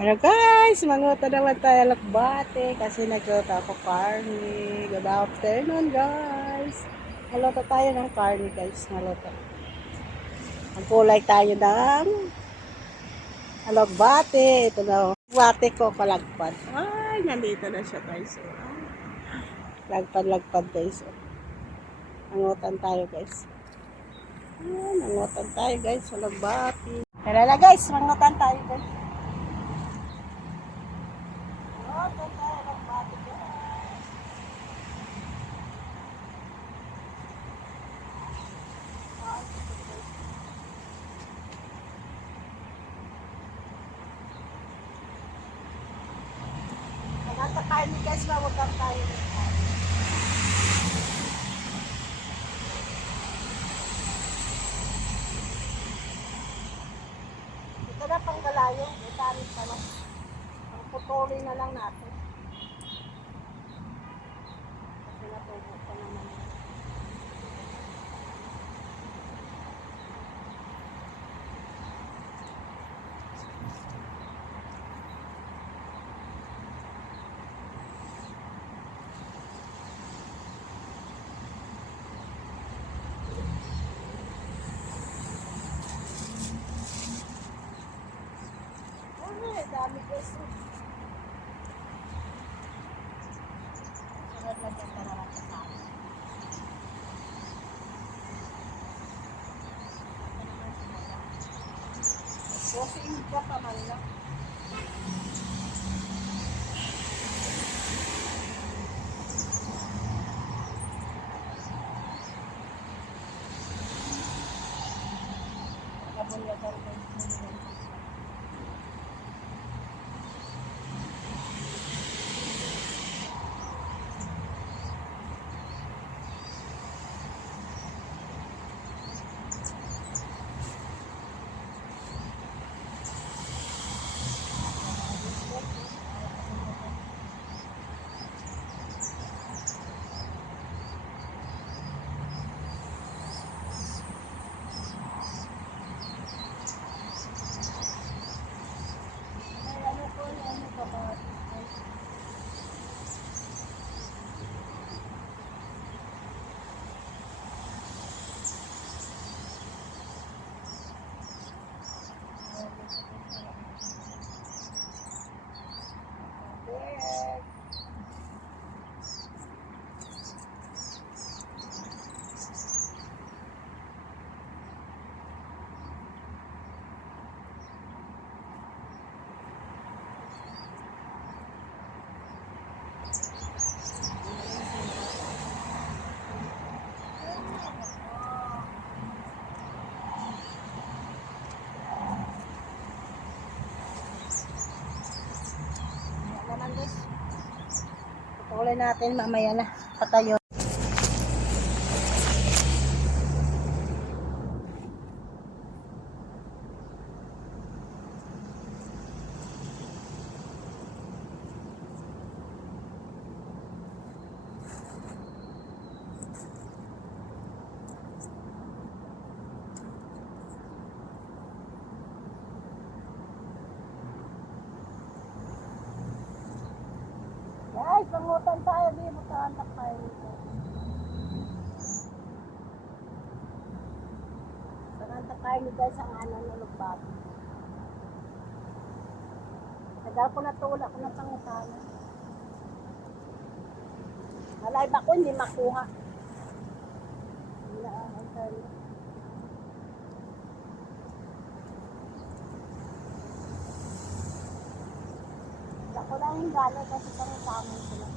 Hello guys, manguto naman tayo lakbate kasi nagluto ako karne. Good afternoon guys. Naluto tayo ng karne guys, naluto. Magkulay tayo ng alagbate. Ito na, bate ko palagpad. Ay, nandito na siya guys. Lagpad guys. Nangutan tayo guys. Ay, nangutan tayo guys, alagbate. Tara na guys, mangutan tayo guys. Nangutan tayo alagbate guys. Naganta tayo guys, mawagan tayo. Ito na pang galayo, may tarik pa lang. Ang putulin na lang natin. Kasi natubo pa naman. Ay, dami guys. Sunod lang yung talagang kasama. Kasi ka pa man lang. Nakabunyagan guys. Ay, ano ko, ano ka ba? Yes. Yan naman guys. Putulin natin mamaya na. Patayo. Guys, pangutan tayo. Di mo tahantak tayo dito. Tahantak tayo guys ang ano ng lugbati. Tagal ko na tulak ko na pangutan. Malay ba ko hindi makuha. Wala ang tayo. Ako lang yung gano'n kasi pangutaman ko lang.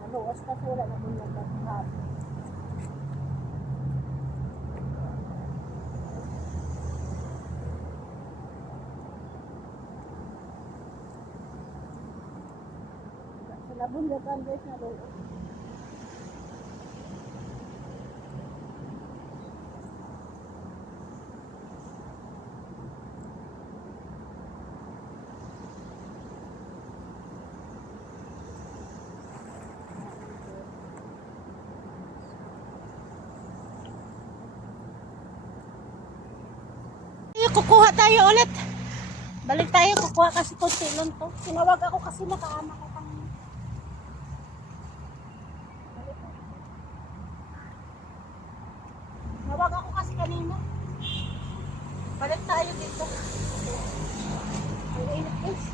Naluwas kasi wala na bunyag at hati. Sa bunyagan guys naluwas. kukuha tayo ulit. Balik tayo, kukuha kasi konti lang to. Tinawag ako kasi nakaama ko pang... Tinawag ako kasi kanina. Balik tayo dito. Ang init guys.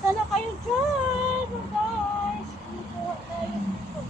Sana kayo dyan, guys. Kukuha tayo dito.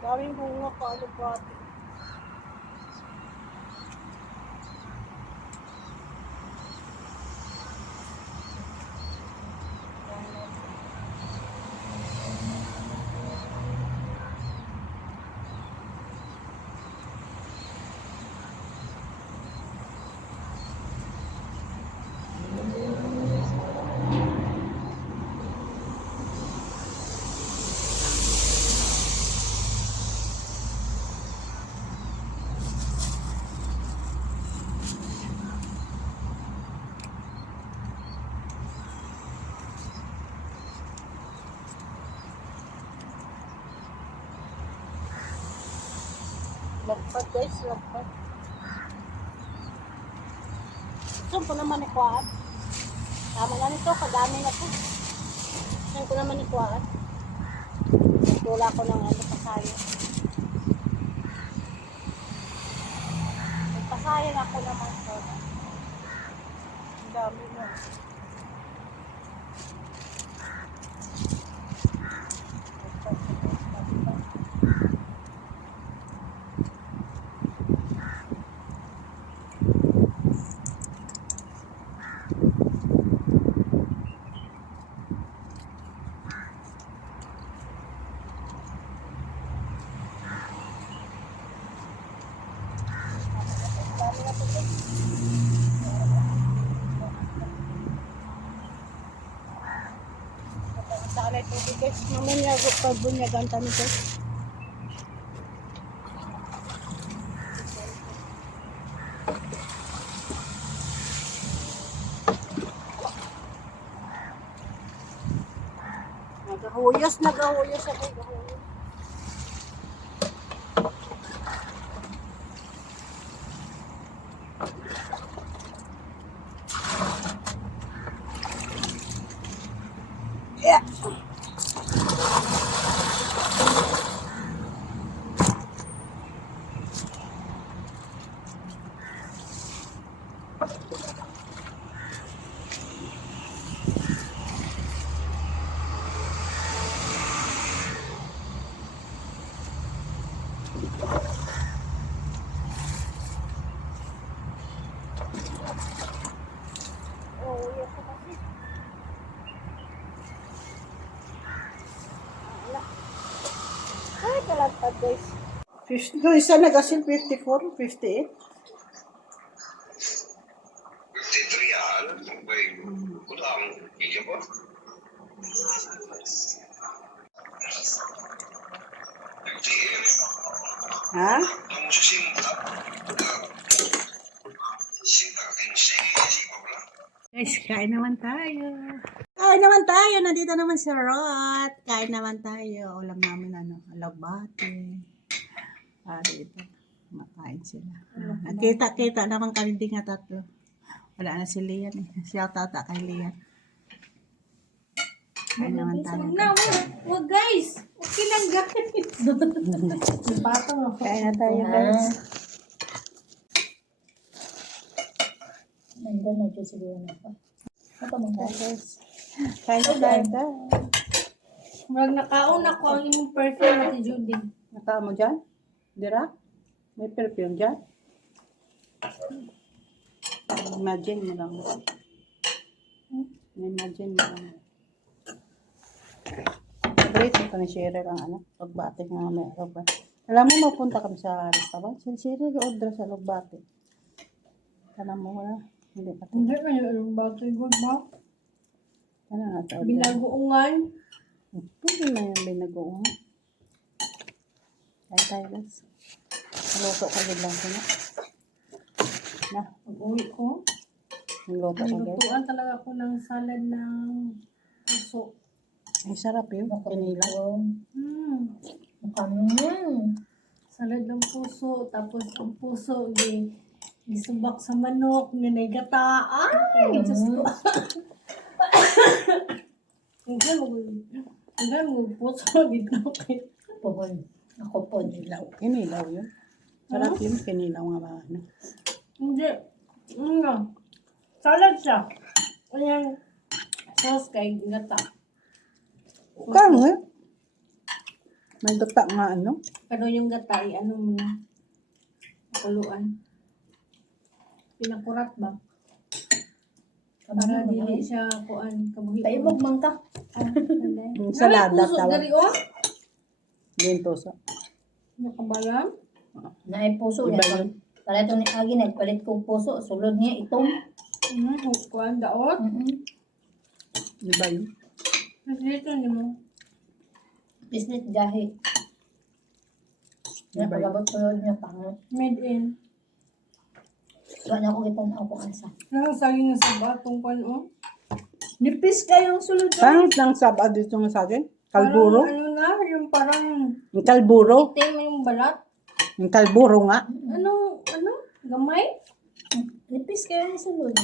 Daming bunga pa, alubati. Lagpad guys, lagpad. Saan ko naman ikuhaan? Tama na nito, kadami na to. Saan ko naman ikuhaan? Nagtula ko ng ano, pasayan. Nagpasayan ako naman to. Ang dami na. may tubig guys. Mamaya pagbunyagan kami guys. Nagahuyos ako. Nagahuyos. Yeah. Oh, yes, kasi. Ay, kalantad guys. 50, no, isa nag-asin 54, 58. 53 yan. May kulang. Bigyan mo. 58. Ha? Ang susimula. Sintang kinsi. Siguro. Guys, kain naman tayo. Kain naman tayo. Nandito naman si Rot. Kain naman tayo. Ulam namin alagbate. Dito. Makain sila. At kita naman kami din nga tatlo. Wala na si Lian eh. Shout out kay Lian. Kain naman tayo. Wag guys! Okay lang guys! Kain na tayo guys. Nandun na dyan siguro na pa. Ako mo Guys. Kain na tayo guys. Marag nakauna ko ang inyong perfume natin Judy. Naka mo dyan? Dira? May perfume dyan? Imagine mo lang. Imagine mo lang. Great ko ni Cheryl ang Logbate nga may Logbate. Alam mo, mapunta kami sa restaurant. Si Cheryl order sa Logbate. Alam mo na. Hindi pa. Hindi ka yung bato yung good ba? Ano na ito? Binagoongan. Pwede na yung binagoong. Kaya tayo guys. Naluto ka din lang sila. Na, Pag-uwi ko. naluto ka guys. Nilutuan talaga ako ng salad ng puso. Ay, sarap yun. Kinilaw. Salad ng puso. Tapos ang puso, isubak sa manok, nanay-gata. Ay! Diyos ko. Hanggang puso dito. Pohon. Ako po. Kinilaw. Kinilaw yun. Sarap yun. Kinilaw nga ba? Ano? Hindi. Salad siya. Ayan. Sauce kay gata. Kano eh? May gata nga ano? Pero yung gata, ano mo na. Kuluan. Pinakurat ba? Para dili siya kuan kabuhi. Paibog man ka. Yung salada tawag. Dari o? Dito sa. Nakabayan? Naay puso Iba niya. yun. Para ito ni Agi, nagpalit kong puso. Sulod niya itong. Kuan daot. Iba yun. Kasi dito ni mo. Business gahi. Iba yun. Napagabot ko yun niya pangat. Made in. Wala ko kitang ako kung asa. Nakasaging na sa batong kuan o. Nipis kayong sulod. Pangit lang saba dito nga sa akin. Kalburo. Parang ano na, yung parang Yung kalburo. itim yung balat. Yung kalburo nga. Ano? Gamay? Nipis kayong sulod.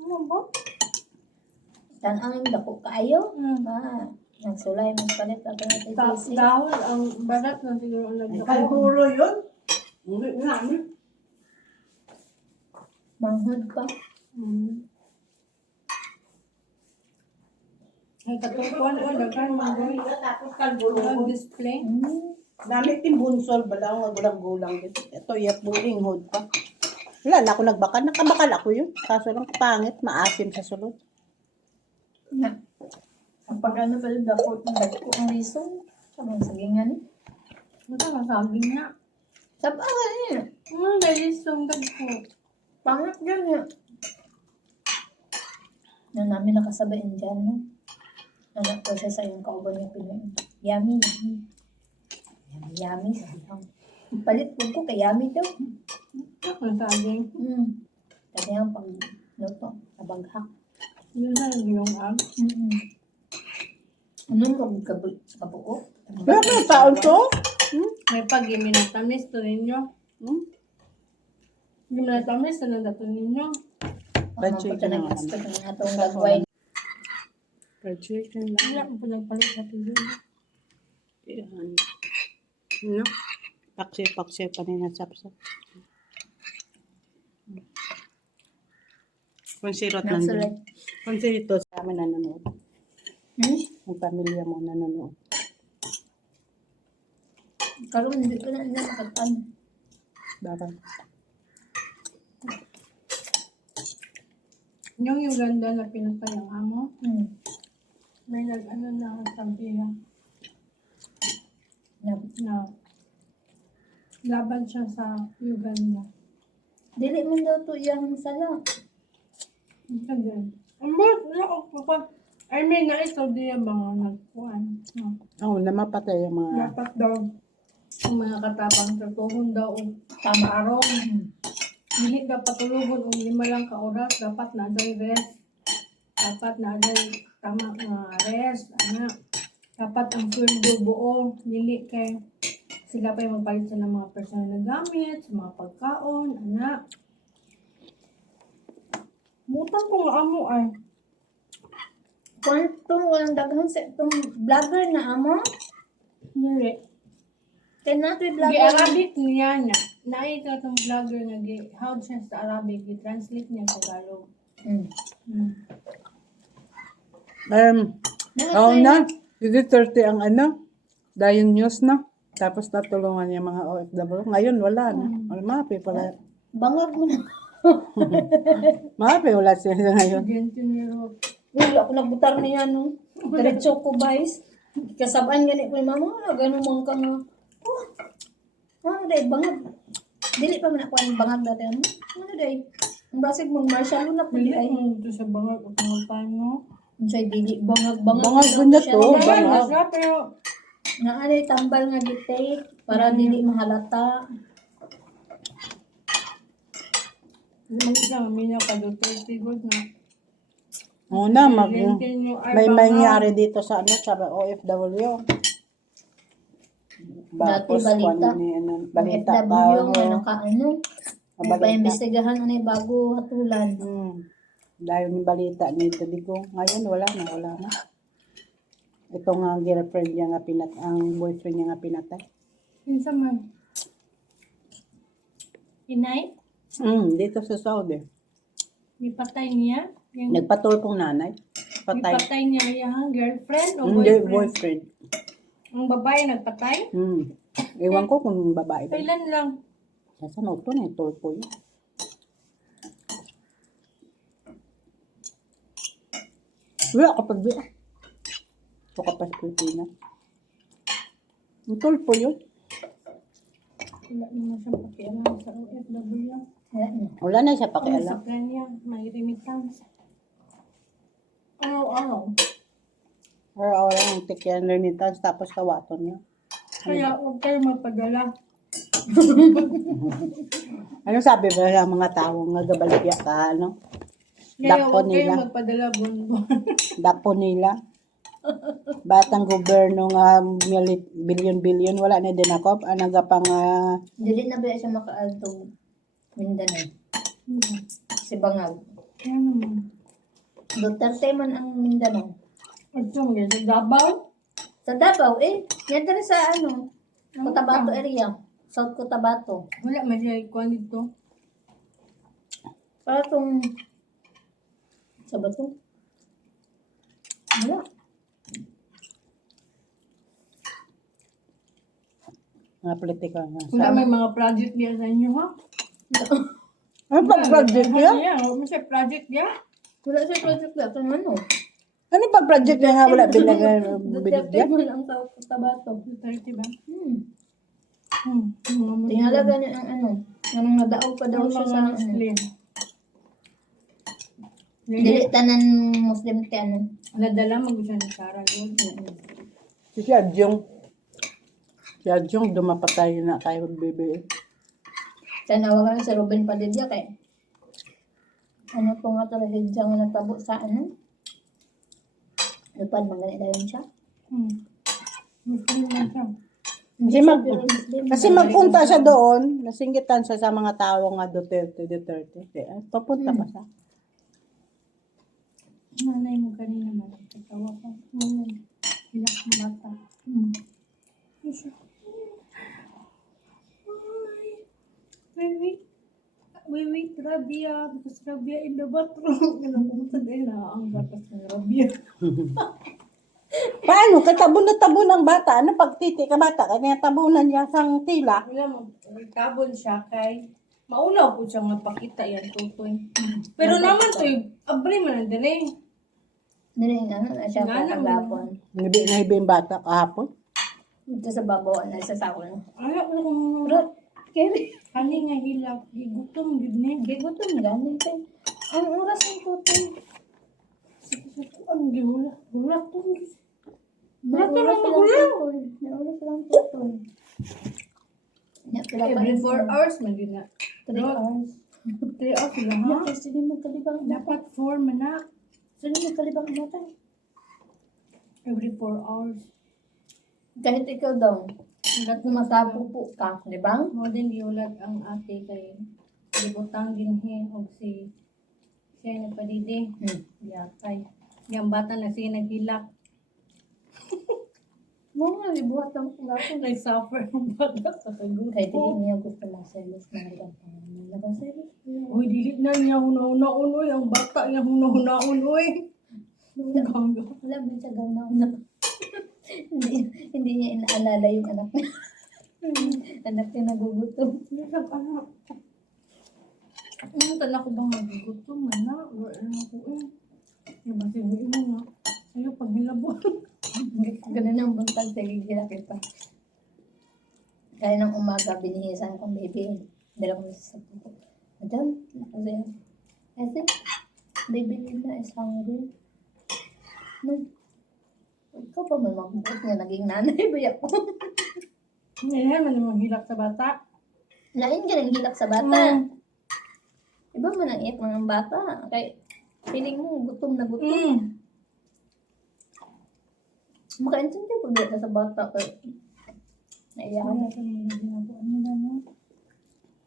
Ano ba? Tanang yung dako kaayo. Hmm. Nagsulay mo palit ako na titisi. Dahon ang balat na siguro ang nagdako. Kalburo yun? Hindi nga. Manghod pa. Ay, katukuan o, dagan mo doon. Ang display. Dami timbunsol, bala nga gulang-gulang din. Ito, yat buling hood pa. Wala na ako nagbakal. Nakabakal ako yun. Kaso lang pangit, maasim sa sulod. Na. Ang pag-ano pala dako, dako ang risong. Kamang sagingan. Ito, masabi nga. Sabahan niya. Galis yung dagko. Pangat yan niya. Na namin nakasabayin dyan. No? Anak ko siya sa yung kauban niya Pinoy. Yummy. Yummy. Sabi ko. Palit ko kay yummy daw. Ang saging. Kasi ang pag luto, nabaghak. Yun na yung ag. Anong kabuo? Wala ka ng taon to? May pag-iminatamis to ninyo. Iminatamis na dato ninyo. Fried chicken Ang naman. gusto ko nga itong gagawin. Fried chicken lang. Wala ko nagpalit sa tuyo. Yan. No? Paksi pa rin na sapsap. Kung sirot nandun. Nagsulat. Kung sirot sa amin nanonood. Ang pamilya mo nanonood. Karoon, hindi ko na nakatan. Bakit? Yung ganda na pinatay ang amo. May nag-ano na sabi na laban siya sa Uganda. Dili man daw to iyang sala. Ganyan. Ambot, wala ko pa. I mean, na ito di yung mga nagkuhan. No. Oo, namapatay yung mga... Dapat daw, ang mga katapang tutuhon daw o tama arong. Hindi daw patulugon o 5 lang ka oras. Dapat na day rest. Dapat na day tama nga rest. Ano. Dapat ang sweldo buo. Dili kay sila pa yung magpalit sa ng mga personal na gamit, sa mga pagkaon, anak. Butang kong amo ay. Kung walang daghan sa itong vlogger na amo, Dili. kaya nato yung Di vlogger. Arabic niya na. Nakita itong vlogger na how siya sa Arabic. I-translate niya sa Tagalog. Oo na. Hindi 30 ang ano. Dayon news na. Tapos natulungan yung mga OFW. Ngayon wala na. Mapi pala. Bangag mo na. Mapi wala siya ngayon. Gentinero. Wala ko nagbutar niya no. Diretso ko guys. Kasabaan gani ko ni mama. Ganun man ka nga. Ano day bangag. Dili pa man ako ang bangag dati ano. Ano day. Ang basig mong martial na pili Pili ay. mo ito sa bangag o pangapan mo. Ang sa'y dili bangag. Bangag Bangag daw ba niya siya. to? Kaya bangag. na siya pero Na anay tambal nga gitay para dili mahalata. yung isa minyo ka do 30 good na. Oo na. Gentinero ay May bangag. mangyari dito sa ano sa OFW. Dati Tapos balita. balita ka. FW ano ka ano. May Balita. pa-imbestigahan anay bago hatulan. Dahil yung balita nito di ko. Ngayon wala na. Ito nga ang girlfriend niya nga ang boyfriend niya nga pinatay. Kinsa man. Inay, Dito sa Saudi. ipatay niya. Yung Nagpatulpong nanay. Patay. ipatay niya yung girlfriend o Hindi, boyfriend. boyfriend. Ang babae nagpatay? Ewan ko kung babae ba. Kailan lang? Sa noto na tulpo yun. Wala kapag di. Ito kapag Pilipinas. Ang tulpo yun. Wala naman siyang pakialam sa OFW. Wala na siya Sa pakialam. kanya, may remittance. Araw-araw. Or ang tikyan remittance tapos kawaton niya. Kaya huwag kayo magpadala. Ano sabi ba sa mga tao nga gabaligya ka, ano? Kaya Dakpo huwag kayo nila. magpadala buwan-buwan. Dapo nila. Batang gobyerno nga bilyon-bilyon wala na din ako. Nagapang Dili na ba siya makaadtong Mindanao? Si Bangag. Kaya naman. Duterte man ang Mindanao. At yung sa Davao, Sa Davao, yan din sa ano, Cotabato area. South Cotabato. wala man siya ikuan dito. Para itong, sa ba ito? Wala. mga politika nga. Wala may mga project niya sa inyo, ha? Ano pag-project niya? Wala man siya project niya. Wala siya project na. Itong ano? Ano pag-project niya nga wala binigay Duterte binigyan? man ang South Cotabato. 30 ba? Tingalaga niya ang ano. Anong nadao pa daw Ang siya mga sa ano. Muslim. Dili tanan Muslim ti ano. Nadala mag-isa ni Sarah yun. Si Adjong. Si Adjong, dumapatay na tayo bebe. Tanawagan sa Ruben Padilla kay ano po nga trahedya nga natabo sa ano. Lupad mangani dayon siya. Muslim man siya. Kasi kasi magpunta siya doon, nasinggitan siya sa mga tao nga Duterte. Kaya papunta pa siya. Nanay mo kanina man. Katawa ka. Hilak ng bata. Wait, Rabia. Because Rabia in the bathroom. Kinapunta din na ang batas ng Rabia. Paano? Katabon na tabon ang bata. Ano pagtiti ka bata? Kanya tabunan niya sang tila. Wala mo, tabon siya kay maulaw po siya mapakita yan tutoy. Pero naman to, abri man din eh. Dili nga na siya Nga na, pagkagapon. Nahibi yung bata kahapon. Ito sa babaw na sa sakon. Ay, ako kung Bro, kaya kani nga hilak, gigutom gid ni. gutom gani kay. Ang oras ng tutoy. Ang gihula, hulak to. May Wala ka oras lang lang magulang. tutoy. May oras lang tutoy. Nya pila pa Every 4 hours man din na. 3 hours. 3 hours lang ha. Nya sige mo kalibang dapat. Dapat 4 man na. Sige mo kalibang mata. Every 4 hours. Kahit ikaw daw, Ulat kung matapupo ka, di ba? mo din giulat ang ate kay gibutang din he og si siya na padidi. Yakay. Yang bata na siya naghilak. Mo nga libuhat ang gato. Nag-suffer ang bata sa kagutom. Kahit hindi niya gusto mag-selos na rin. Nag-selos. Uy, dilit na niya huna-hunaon, uy. Ang bata niya huna-hunaon, uy. Ganga. Wala mo siya gawin hindi niya inaalala yung anak niya. Anak niya nagugutom. Nagab, anak. Ang tanak ko bang magugutom, anak? Wala na ko, eh. Nabasibuin mo nga. Sa'yo, pag hinabon. Ganun ang buntag sa gigila kita. Kaya ng umaga, binihisan kong baby. Dala ko sa puko. Madam, nakasaya. I think, baby Lina is hungry. No. Ikaw pa man magbuot nga naging nanay ba ako? Ngayon, man yung hilak sa bata. Lain ka ng hilak sa bata. Iba man ang iyak ng bata. Kaya feeling mo gutom na gutom. Makaintindi ko dito sa bata. Kaya naiyak Kaya na. sa mga ginagawa nila, no?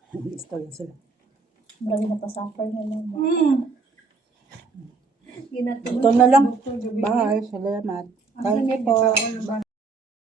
Gusto lang sila. Marami na pa-suffer na lang. Ginatulog. Ito na lang. Bye. Salamat. Thank you po.